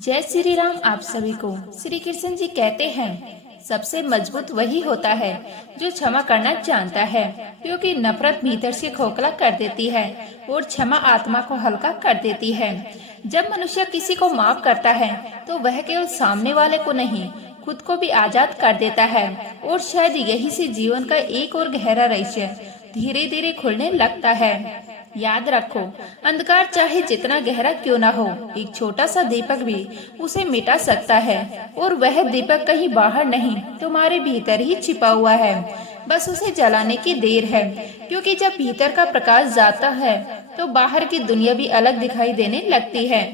जय श्री राम। आप सभी को श्री कृष्ण जी कहते हैं, सबसे मजबूत वही होता है जो क्षमा करना जानता है, क्योंकि नफरत भीतर से खोखला कर देती है और क्षमा आत्मा को हल्का कर देती है। जब मनुष्य किसी को माफ करता है तो वह केवल सामने वाले को नहीं, खुद को भी आजाद कर देता है। और शायद यही से जीवन का एक और गहरा रहस्य धीरे धीरे खुलने लगता है। याद रखो, अंधकार चाहे जितना गहरा क्यों ना हो, एक छोटा सा दीपक भी उसे मिटा सकता है। और वह दीपक कहीं बाहर नहीं, तुम्हारे भीतर ही छिपा हुआ है। बस उसे जलाने की देर है, क्योंकि जब भीतर का प्रकाश जाता है तो बाहर की दुनिया भी अलग दिखाई देने लगती है।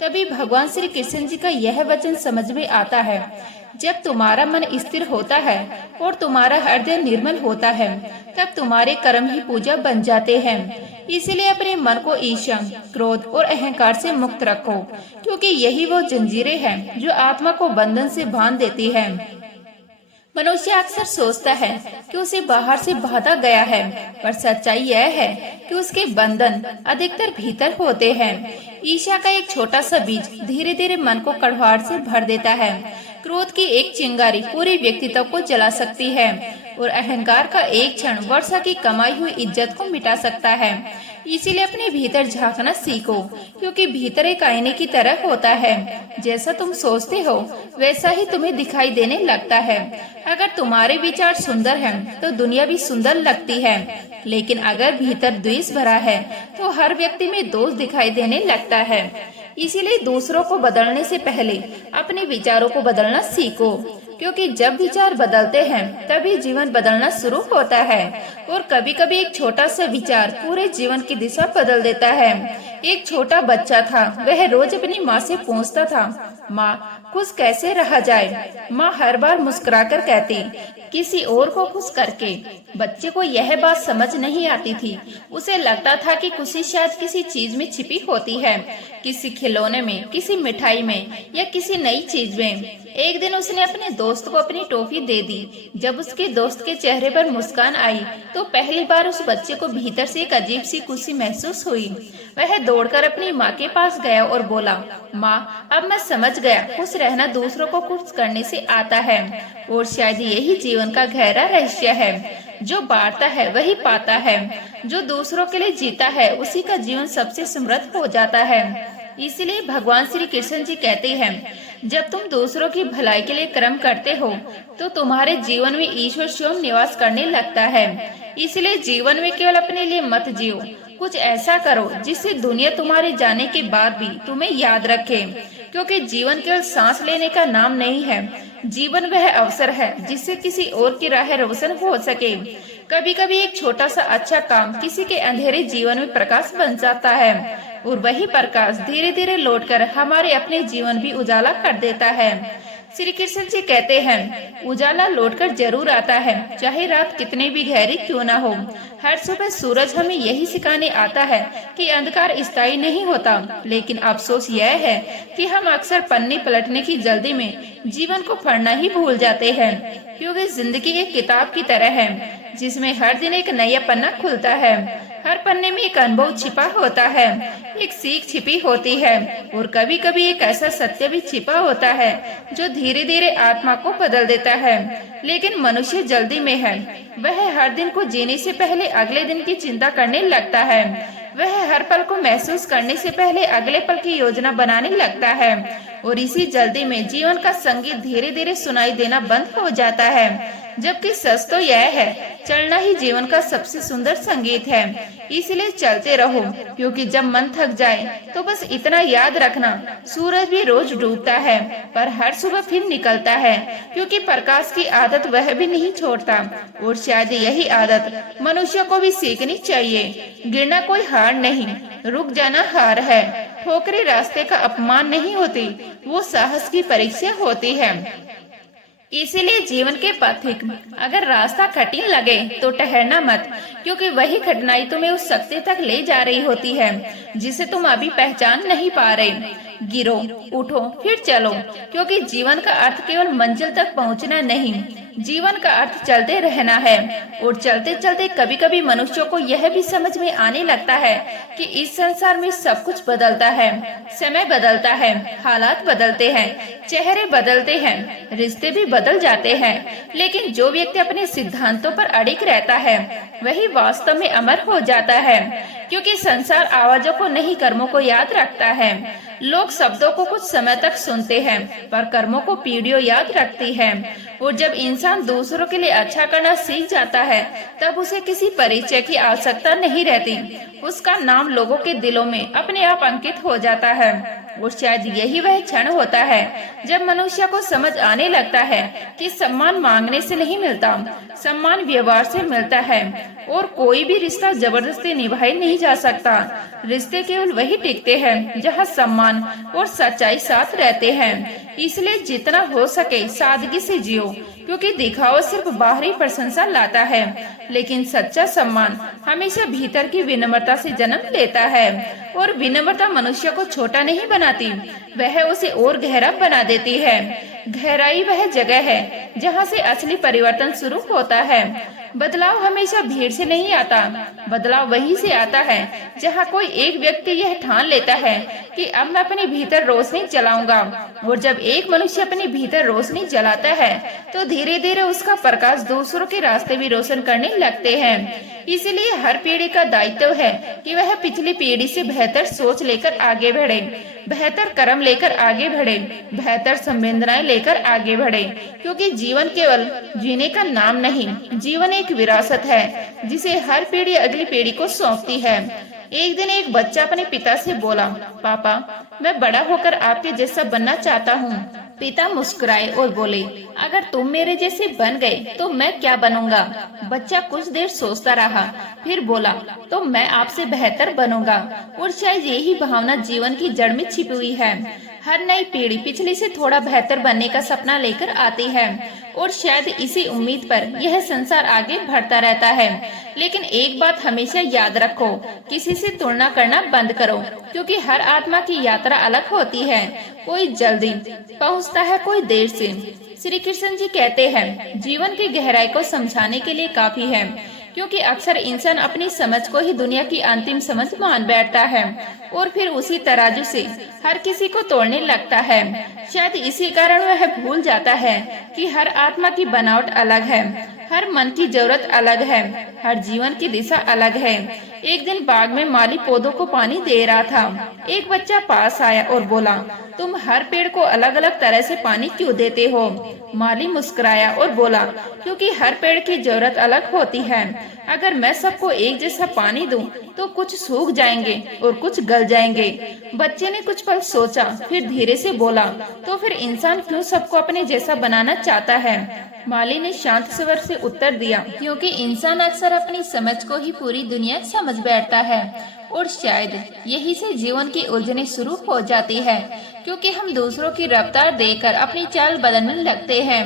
तभी भगवान श्री कृष्ण जी का यह वचन समझ में आता है, जब तुम्हारा मन स्थिर होता है और तुम्हारा हृदय निर्मल होता है, तब तुम्हारे कर्म ही पूजा बन जाते हैं। इसलिए अपने मन को ईर्ष्या, क्रोध और अहंकार से मुक्त रखो, क्योंकि यही वो जंजीरें हैं जो आत्मा को बंधन से बांध देती है। मनुष्य अक्सर सोचता है कि उसे बाहर से बांधा गया है, पर सच्चाई यह है कि उसके बंधन अधिकतर भीतर होते हैं। ईर्ष्या का एक छोटा सा बीज धीरे धीरे मन को कड़वाहट से भर देता है। क्रोध की एक चिंगारी पूरे व्यक्तित्व को जला सकती है और अहंकार का एक क्षण वर्षा की कमाई हुई इज्जत को मिटा सकता है। इसीलिए अपने भीतर झांकना सीखो, क्योंकि भीतर एक आईने की तरह होता है। जैसा तुम सोचते हो वैसा ही तुम्हें दिखाई देने लगता है। अगर तुम्हारे विचार सुंदर हैं, तो दुनिया भी सुंदर लगती है। लेकिन अगर भीतर द्वेष भरा है तो हर व्यक्ति में दोष दिखाई देने लगता है। इसीलिए दूसरों को बदलने से पहले अपने विचारों को बदलना सीखो, क्योंकि जब विचार बदलते हैं तभी जीवन बदलना शुरू होता है। और कभी कभी एक छोटा सा विचार पूरे जीवन की दिशा बदल देता है। एक छोटा बच्चा था, वह रोज अपनी माँ से पूछता था, माँ खुश कैसे रहा जाए। माँ हर बार मुस्कुराकर कहती, किसी और को खुश करके। बच्चे को यह बात समझ नहीं आती थी। उसे लगता था कि खुशी शायद किसी चीज में छिपी होती है, किसी खिलौने में, किसी मिठाई में या किसी नई चीज में। एक दिन उसने अपने दोस्त को अपनी टॉफी दे दी। जब उसके दोस्त के चेहरे पर मुस्कान आई तो पहली बार उस बच्चे को भीतर से एक अजीब सी खुशी महसूस हुई। वह दौड़कर अपनी माँ के पास गया और बोला, माँ अब मैं समझ गया, खुश रहना दूसरों को खुश करने से आता है। और शायद यही जीवन का गहरा रहस्य है। जो बांटता है वही पाता है, जो दूसरों के लिए जीता है उसी का जीवन सबसे समृद्ध हो जाता है। इसलिए भगवान श्री कृष्ण जी कहते हैं, जब तुम दूसरों की भलाई के लिए कर्म करते हो तो तुम्हारे जीवन में ईश्वर स्वयं निवास करने लगता है। इसलिए जीवन में केवल अपने लिए मत जियो, कुछ ऐसा करो जिससे दुनिया तुम्हारे जाने के बाद भी तुम्हें याद रखे। क्योंकि जीवन केवल सांस लेने का नाम नहीं है, जीवन वह अवसर है जिससे किसी और की राह रोशन हो सके। कभी कभी एक छोटा सा अच्छा काम किसी के अंधेरे जीवन में प्रकाश बन जाता है, और वही प्रकाश धीरे धीरे लौटकर हमारे अपने जीवन भी उजाला कर देता है। श्री कृष्ण जी कहते हैं, उजाला लौटकर जरूर आता है, चाहे रात कितनी भी गहरी क्यों ना हो। हर सुबह सूरज हमें यही सिखाने आता है कि अंधकार स्थायी नहीं होता। लेकिन अफसोस यह है कि हम अक्सर पन्ने पलटने की जल्दी में जीवन को पढ़ना ही भूल जाते हैं, क्योंकि जिंदगी एक किताब की तरह है जिसमें हर दिन एक नया पन्ना खुलता है। हर पन्ने में एक अनुभव छिपा होता है, एक सीख छिपी होती है, और कभी कभी एक ऐसा सत्य भी छिपा होता है जो धीरे धीरे आत्मा को बदल देता है। लेकिन मनुष्य जल्दी में है, वह हर दिन को जीने से पहले अगले दिन की चिंता करने लगता है। वह हर पल को महसूस करने से पहले अगले पल की योजना बनाने लगता है, और इसी जल्दी में जीवन का संगीत धीरे धीरे सुनाई देना बंद हो जाता है। जबकि सच तो यह है, चलना ही जीवन का सबसे सुंदर संगीत है। इसलिए चलते रहो, क्योंकि जब मन थक जाए तो बस इतना याद रखना, सूरज भी रोज डूबता है पर हर सुबह फिर निकलता है, क्योंकि प्रकाश की आदत वह भी नहीं छोड़ता। और शायद यही आदत मनुष्य को भी सीखनी चाहिए। गिरना कोई हार नहीं, रुक जाना हार है। ठोकरें रास्ते का अपमान नहीं होती, वो साहस की परीक्षा होती है। इसीलिए जीवन के पथिक अगर रास्ता कठिन लगे तो ठहरना मत, क्योंकि वही कठिनाई तुम्हें उस शक्ति तक ले जा रही होती है जिसे तुम अभी पहचान नहीं पा रहे। गिरो, उठो, फिर चलो, क्योंकि जीवन का अर्थ केवल मंजिल तक पहुंचना नहीं, जीवन का अर्थ चलते रहना है। और चलते चलते कभी कभी मनुष्यों को यह भी समझ में आने लगता है कि इस संसार में सब कुछ बदलता है, समय बदलता है, हालात बदलते हैं, चेहरे बदलते हैं, रिश्ते भी बदल जाते हैं, लेकिन जो व्यक्ति अपने सिद्धांतों पर अड़िग रहता है वही वास्तव में अमर हो जाता है। क्योंकि संसार आवाजों को नहीं, कर्मों को याद रखता है। लोग शब्दों को कुछ समय तक सुनते हैं पर कर्मों को पीढ़ियों याद रखती है। और जब इंसान दूसरों के लिए अच्छा करना सीख जाता है तब उसे किसी परिचय की आवश्यकता नहीं रहती। उसका नाम लोगों के दिलों में अपने आप अंकित हो जाता है। और शायद यही वह क्षण होता है जब मनुष्य को समझ आने लगता है कि सम्मान मांगने से नहीं मिलता, सम्मान व्यवहार से मिलता है। और कोई भी रिश्ता जबरदस्ती निभाए नहीं जा सकता। रिश्ते केवल वही टिकते हैं जहाँ सम्मान और सच्चाई साथ रहते हैं। इसलिए जितना हो सके सादगी से जियो, क्योंकि दिखावा सिर्फ बाहरी प्रशंसा लाता है, लेकिन सच्चा सम्मान हमेशा भीतर की विनम्रता से जन्म लेता है। और विनम्रता मनुष्य को छोटा नहीं बनाती, वह उसे और गहरा बना देती है। गहराई वह जगह है जहाँ से असली परिवर्तन शुरू होता है। बदलाव हमेशा भीड़ से नहीं आता, बदलाव वहीं से आता है जहाँ कोई एक व्यक्ति यह ठान लेता है कि अब मैं अपने भीतर रोशनी जलाऊंगा। और जब एक मनुष्य अपने भीतर रोशनी जलाता है तो धीरे धीरे उसका प्रकाश दूसरों के रास्ते भी रोशन करने लगते हैं। इसलिए हर पीढ़ी का दायित्व है कि वह पिछली पीढ़ी से बेहतर सोच लेकर आगे बढ़े, बेहतर कर्म लेकर आगे बढ़े, बेहतर संवेदनाएं लेकर आगे बढ़े। क्योंकि जीवन केवल जीने का नाम नहीं, जीवन एक विरासत है जिसे हर पीढ़ी अगली पीढ़ी को सौंपती है। एक दिन एक बच्चा अपने पिता से बोला, पापा मैं बड़ा होकर आपके जैसा बनना चाहता हूँ। पिता मुस्कुराए और बोले, अगर तुम मेरे जैसे बन गए तो मैं क्या बनूंगा। बच्चा कुछ देर सोचता रहा, फिर बोला, तो मैं आपसे बेहतर बनूंगा। और शायद यही भावना जीवन की जड़ में छिपी हुई है। हर नई पीढ़ी पिछली से थोड़ा बेहतर बनने का सपना लेकर आती है और शायद इसी उम्मीद पर यह संसार आगे बढ़ता रहता है। लेकिन एक बात हमेशा याद रखो, किसी से तुलना करना बंद करो, क्योंकि हर आत्मा की यात्रा अलग होती है। कोई जल्दी पहुंचता है, कोई देर से। श्री कृष्ण जी कहते हैं, जीवन की गहराई को समझाने के लिए काफी है, क्योंकि अक्सर इंसान अपनी समझ को ही दुनिया की अंतिम समझ मान बैठता है और फिर उसी तराजू से हर किसी को तोड़ने लगता है। शायद इसी कारण वह भूल जाता है कि हर आत्मा की बनावट अलग है, हर मन की जरूरत अलग है, हर जीवन की दिशा अलग है। एक दिन बाग में माली पौधों को पानी दे रहा था। एक बच्चा पास आया और बोला, तुम हर पेड़ को अलग अलग तरह से पानी क्यों देते हो। माली मुस्कुराया और बोला, क्योंकि हर पेड़ की जरूरत अलग होती है। अगर मैं सबको एक जैसा पानी दूं, तो कुछ सूख जाएंगे और कुछ गल जाएंगे। बच्चे ने कुछ पल सोचा, फिर धीरे से बोला, तो फिर इंसान क्यों सबको अपने जैसा बनाना चाहता है। माली ने शांत स्वर से उत्तर दिया, क्योंकि इंसान अक्सर अपनी समझ को ही पूरी दुनिया समझ बैठता है और शायद यही से जीवन की उलझने शुरू हो जाती है। क्योंकि हम दूसरों की रफ्तार देखकर अपनी चाल बदलने लगते हैं,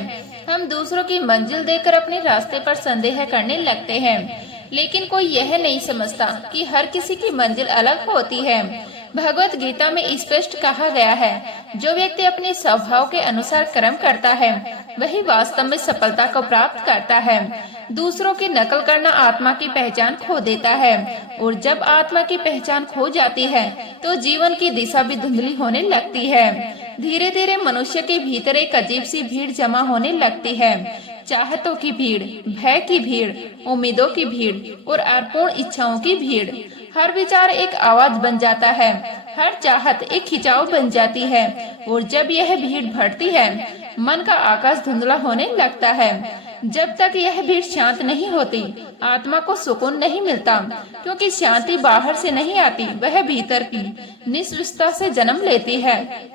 हम दूसरों की मंजिल देखकर अपने रास्ते पर संदेह करने लगते हैं। लेकिन कोई यह नहीं समझता कि हर किसी की मंजिल अलग होती है। भगवत गीता में स्पष्ट कहा गया है, जो व्यक्ति अपने स्वभाव के अनुसार कर्म करता है वही वास्तव में सफलता को प्राप्त करता है। दूसरों की नकल करना आत्मा की पहचान खो देता है और जब आत्मा की पहचान खो जाती है तो जीवन की दिशा भी धुंधली होने लगती है। धीरे धीरे मनुष्य के भीतर एक अजीब सी भीड़ जमा होने लगती है, चाहतों की भीड़, भय की भीड़, उम्मीदों की भीड़ और अपूर्ण इच्छाओं की भीड़। हर विचार एक आवाज बन जाता है, हर चाहत एक खिंचाव बन जाती है और जब यह भीड़ बढ़ती है मन का आकाश धुंधला होने लगता है। जब तक यह भीड़ शांत नहीं होती आत्मा को सुकून नहीं मिलता, क्योंकि शांति बाहर से नहीं आती, वह भीतर की निष्ठुरता से जन्म लेती है।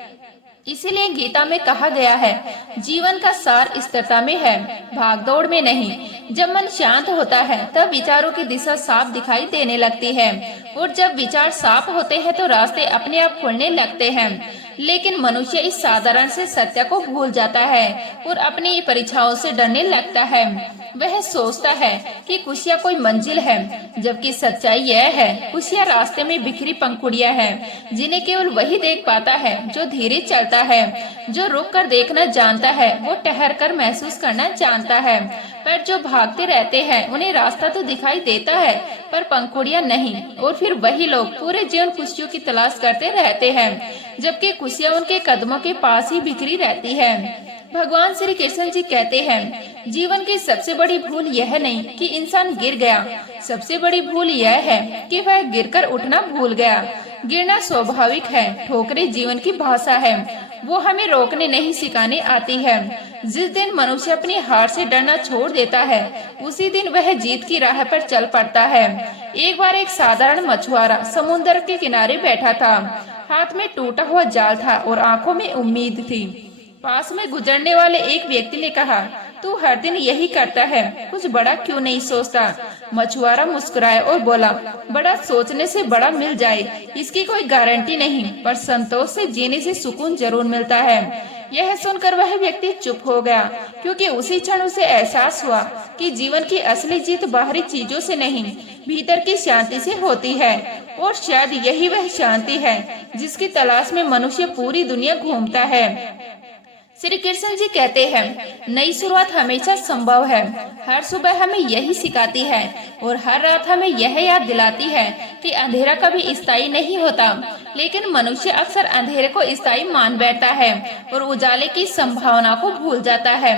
इसीलिए गीता में कहा गया है, जीवन का सार स्थिरता में है, भागदौड़ में नहीं। जब मन शांत होता है तब विचारों की दिशा साफ दिखाई देने लगती है और जब विचार साफ होते हैं तो रास्ते अपने आप खुलने लगते हैं। लेकिन मनुष्य इस साधारण से सत्य को भूल जाता है और अपनी परीक्षाओं से डरने लगता है। वह सोचता है कि खुशियाँ कोई मंजिल है, जबकि सच्चाई यह है खुशियाँ रास्ते में बिखरी पंखुड़ियाँ हैं, जिन्हें केवल वही देख पाता है जो धीरे चलता है। जो रुक कर देखना जानता है वो ठहर कर महसूस करना जानता है। पर जो भागते रहते हैं उन्हें रास्ता तो दिखाई देता है पर पंखुड़ियाँ नहीं। और फिर वही लोग पूरे जीवन खुशियों की तलाश करते रहते हैं, जबकि खुशियाँ उनके कदमों के पास ही बिखरी रहती है। भगवान श्री कृष्ण जी कहते हैं, जीवन की सबसे बड़ी भूल यह नहीं कि इंसान गिर गया, सबसे बड़ी भूल यह है कि वह गिरकर उठना भूल गया। गिरना स्वाभाविक है, ठोकरें जीवन की भाषा है, वो हमें रोकने नहीं सिखाने आती है। जिस दिन मनुष्य अपनी हार से डरना छोड़ देता है उसी दिन वह जीत की राह पर चल पड़ता है। एक बार एक साधारण मछुआरा समुद्र के किनारे बैठा था। हाथ में टूटा हुआ जाल था और आंखों में उम्मीद थी। पास में गुजरने वाले एक व्यक्ति ने कहा, तू हर दिन यही करता है, कुछ बड़ा क्यों नहीं सोचता? मछुआरा मुस्कुराया और बोला, बड़ा सोचने से बड़ा मिल जाए इसकी कोई गारंटी नहीं, पर संतोष से जीने से सुकून जरूर मिलता है। यह सुनकर वह व्यक्ति चुप हो गया, क्योंकि उसी क्षण उसे एहसास हुआ कि जीवन की असली जीत बाहरी चीजों से नहीं, भीतर की शांति से होती है। और शायद यही वह शांति है जिसकी तलाश में मनुष्य पूरी दुनिया घूमता है। श्री कृष्ण जी कहते हैं, नई शुरुआत हमेशा संभव है। हर सुबह हमें यही सिखाती है और हर रात हमें यह याद दिलाती है कि अंधेरा कभी स्थायी नहीं होता। लेकिन मनुष्य अक्सर अंधेरे को स्थायी मान बैठता है और उजाले की संभावना को भूल जाता है।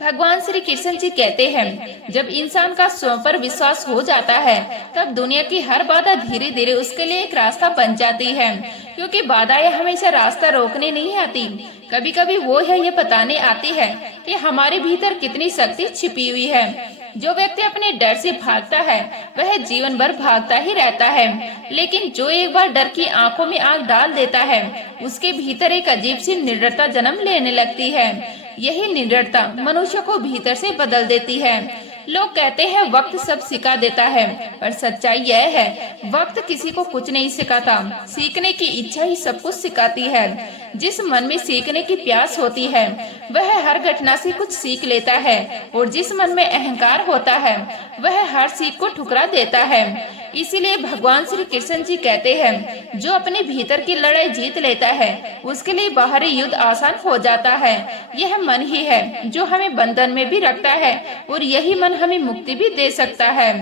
भगवान श्री कृष्ण जी कहते हैं, जब इंसान का स्वयं पर विश्वास हो जाता है तब दुनिया की हर बाधा धीरे धीरे उसके लिए एक रास्ता बन जाती है, क्योंकि बाधाएं हमेशा रास्ता रोकने नहीं आती, कभी कभी वो है ये बताने आती है कि हमारे भीतर कितनी शक्ति छिपी हुई है। जो व्यक्ति अपने डर से भागता है वह जीवन भर भागता ही रहता है, लेकिन जो एक बार डर की आंखों में आग डाल देता है उसके भीतर एक अजीब सी निडरता जन्म लेने लगती है। यही निडरता मनुष्य को भीतर से बदल देती है। लोग कहते हैं वक्त सब सिखा देता है, पर सच्चाई यह है वक्त किसी को कुछ नहीं सिखाता, सीखने की इच्छा ही सब कुछ सिखाती है। जिस मन में सीखने की प्यास होती है वह हर घटना से कुछ सीख लेता है, और जिस मन में अहंकार होता है वह हर सीख को ठुकरा देता है। इसीलिए भगवान श्री कृष्ण जी कहते हैं, जो अपने भीतर की लड़ाई जीत लेता है उसके लिए बाहरी युद्ध आसान हो जाता है। यह मन ही है जो हमें बंधन में भी रखता है और यही मन हमें मुक्ति भी दे सकता है।